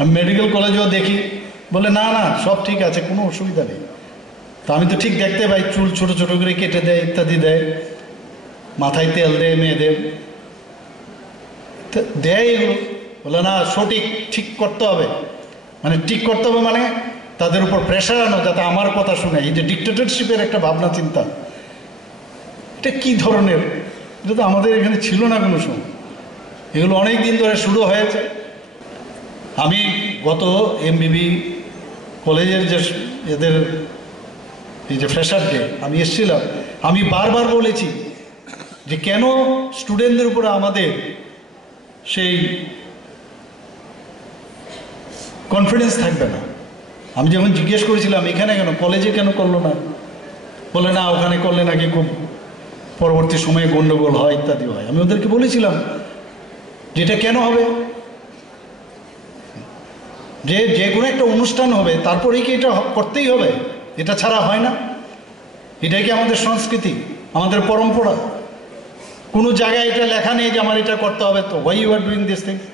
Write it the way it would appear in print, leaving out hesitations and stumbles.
আমি মেডিকেল কলেজেও দেখি, বলে না না সব ঠিক আছে, কোনো অসুবিধা নেই। তা আমি তো ঠিক দেখতে পাই, চুল ছোটো ছোটো করে কেটে দেয়, ইত্যাদি দেয়, মাথায় তেল দেয় মেয়েদের, দেয় এগুলো। বলে না সঠিক ঠিক করতে হবে, মানে ঠিক করতে হবে মানে তাদের উপর প্রেশার আনো যাতে আমার কথা শুনে। এই যে ডিক্টেটরশিপের একটা ভাবনা চিন্তা, এটা কী ধরনের, এটা তো আমাদের এখানে ছিল না কোনো সময়। এগুলো অনেক দিন ধরে শুরু হয়েছে। আমি গত এমবিবি কলেজের যে এদের এই যে ফ্রেশার ডে আমি এসেছিলাম, আমি বারবার বলেছি যে কেন স্টুডেন্টদের উপরে আমাদের সেই কনফিডেন্স থাকবে না। আমি যখন জিজ্ঞেস করেছিলাম এখানে কেন, কলেজে কেন করলো না, বলে না ওখানে করলে নাকি খুব পরবর্তী সময়ে গণ্ডগোল হয়, ইত্যাদি হয়। আমি ওদেরকে বলেছিলাম যেটা কেন হবে, যে কোনো একটা অনুষ্ঠান হবে তারপরেই কি এটা করতেই হবে? এটা ছাড়া হয় না? এটাই কি আমাদের সংস্কৃতি, আমাদের পরম্পরা? কোনো জায়গায় এটা লেখা নেই যে আমার এটা করতে হবে, তো why you are doing this things?